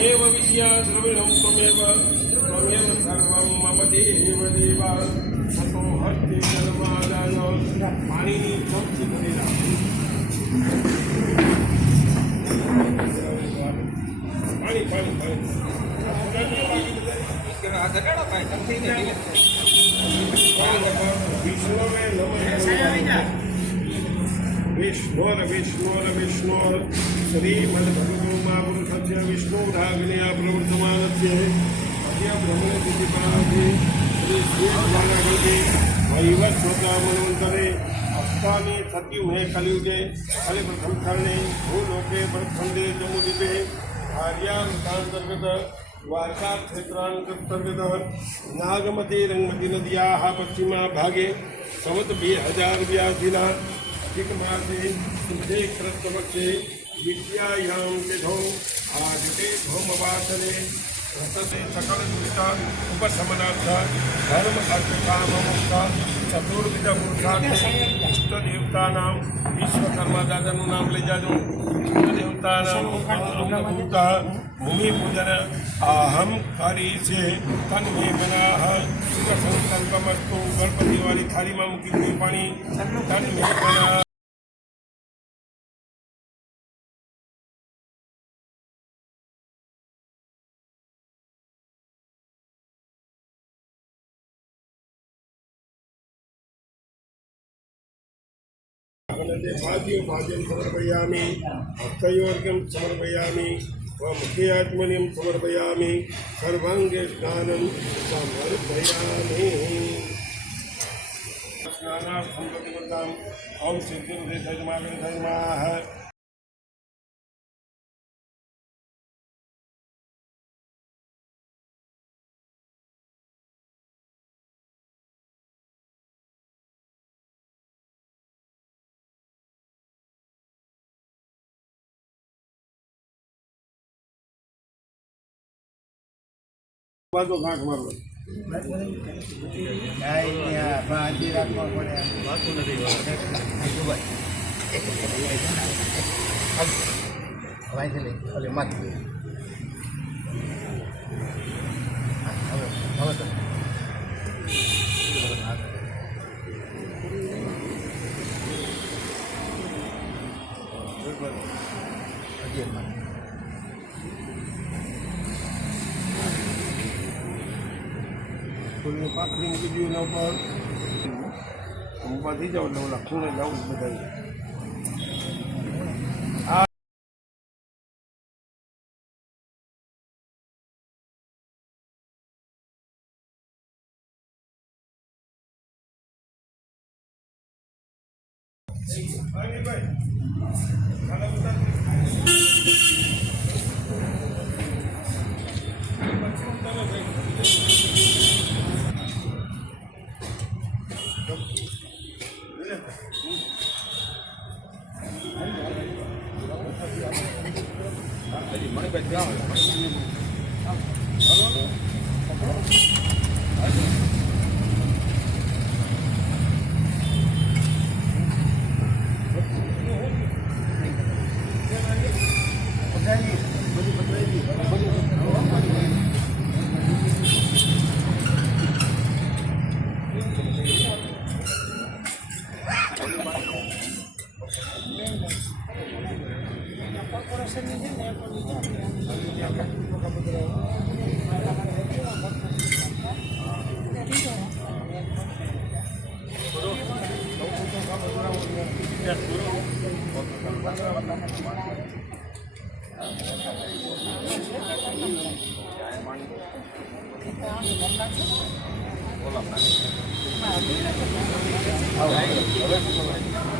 त्वमेव विद्या द्रविणं त्वमेव त्वमेव सर्वं मम देव देवा सतो हस्ते सर्वादान पाणिनी चमची करेला पाणी पाणी पाणी विष्णोर विष्णोर विष्णोर श्रीमद्भगवतो महापुरुषस्य विष्णुराग्नया प्रवर्तमानस्य अद्य ब्रह्मणतिथिपराधे श्री श्रीबालागणे वैवस्वता मन्वन्तरे अष्टानि सत्युमे कलियुगे कलिप्रथम चरणे भूलोके प्रखण्डे जम्बूद्वीपे आर्यावृतान्तर्गत द्वारका क्षेत्रान्तर्गत नागमती रंगमती नद्याः पश्चिमभागे संवत 2082 अधिक मासे शुद्धे कृतपक्षे विद्यायां तिथौ आदिते भौमवासने रतते सकल दुरिता उपशमनार्थ धर्म अर्थ काम मोक्ष चतुर्विध पुरुषार्थ इष्ट देवतानां विश्वकर्मा दादाનું નામ લઈ જાજો ઇષ્ટ દેવતાનાં ભૂતા ભૂમિ પૂજન અહમ કરી છે તન્મે મનાહ સુખ સંકલ્પમસ્તુ ગણપતિવાળી થાળીમાં મૂકી દે પાણી તન્મે મનાહ भाज्यं समर्पयामि हस्तयोर्घ्यं समर्पयामि व मुखेयात्मनिं समर्पयामि सर्वाङ्गे स्नानं समर्पयामि स्नानार्थं प्रतिपदाम् ॐ सिद्धिं धर्माः बाजू गांठ मारो भाजी રાખવા પડે વાતું નથી વાઈ લે ઓલે મત હવે તો ફૂલની પાંખડી મૂકી દઉં એના ઉપર ઊભા થઈ જાઓ એટલે ઓલા ખૂણે જવું બધા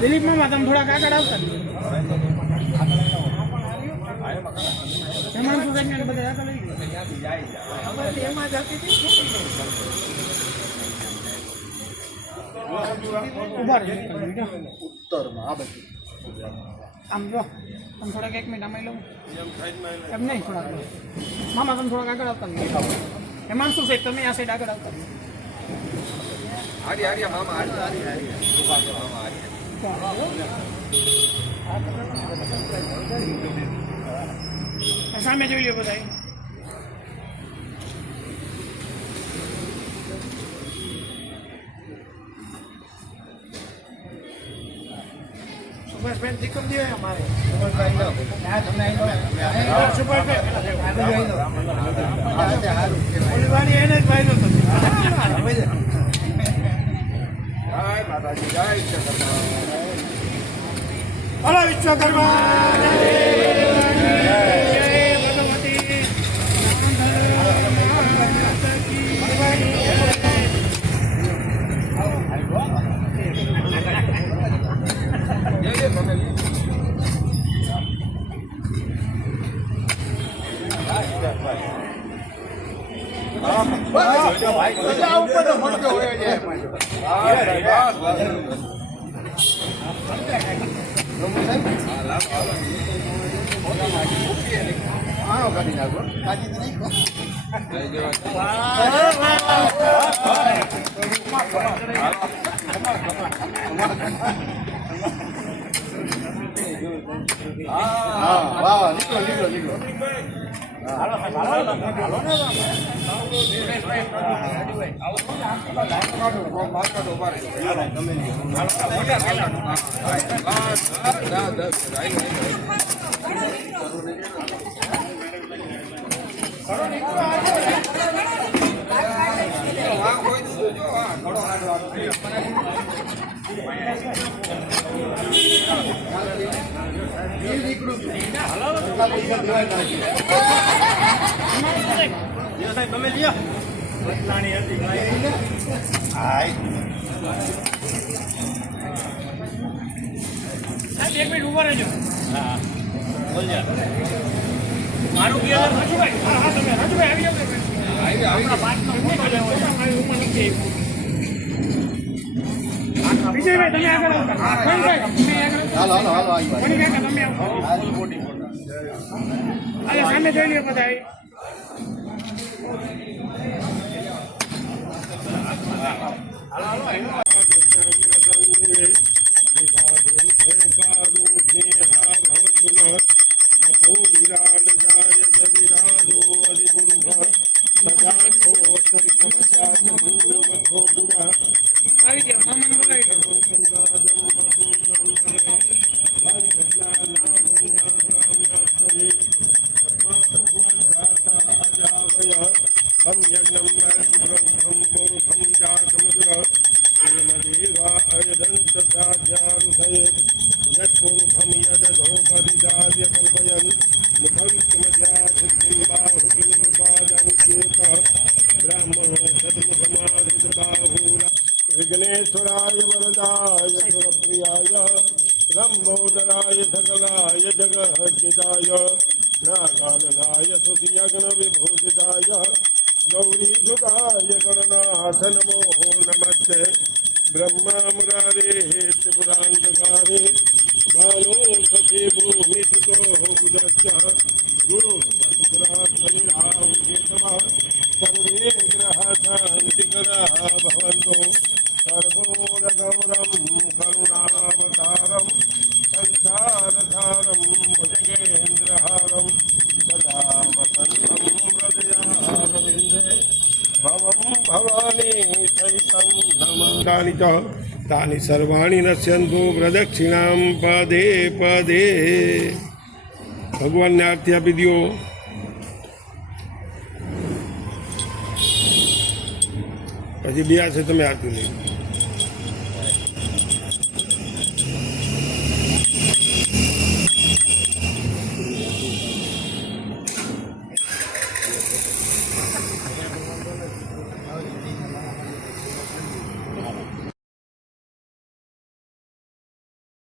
दिलीप मामा तुम थोड़ा कागड़ आवता सामान को करने बदे आता नहीं एमा जाती थी उधर उत्तर में आ बाजू आम जो तुम थोड़ा एक मिनट में लो अब नहीं थोड़ा मामा तुम थोड़ा कागड़ आवता नहीं एमान શું છે તમે આ સાઈડ આગળ આવતા આરી મામા આરી મામા આરી સામે જોઈ લ્યો બધા સુભાષભાઈ દીકમ દે અમારે સુભાષભાઈ એને જ ભાઈ બોલો વિશ્વકર્મા તમે લ્યો બદલાણી હતી એક મિનિટ ઉભા રહેજો. હા બોલજો મારું ગિયર રાજુભાઈ. હા તમે રાજુભાઈ આવી જાવ. આપણા પાંચનો ફોટો લેવો છે. મારી ઉંમર નથી. વિજયભાઈ તમે આગળ આવો. તમે આગળ હાલો હાલો હાલો આવી તમે આવો. અરે સામે જોઈ લ્યો બધા. विघ्नेश्वराय वरदाय सुरप्रियाय लंबोदराय सकलाय जगज्जिताय नागाननाय सुखियज्ञविभूषिताय गौरीसुताय गणनाथ नमो नमस्ते ब्रह्मा मुरारे त्रिपुरांधकारे बालो सखी भूमिसुतो बुधश्च गुरु सर्वे ग्रह शांतिकरा भवन्तु सर्वोरगौरं करुणावतारं संसारसारं भुजगेन्द्रहारं सदा वसन्तं हृदयारविन्दे भवं भवानी सहितं नमामि तानि सर्वाणि नश्यन्तु प्रदक्षिणां पदे पदे. भगवान ने आरती आपी दो. પછી બે છે તમે આરતી લઈ.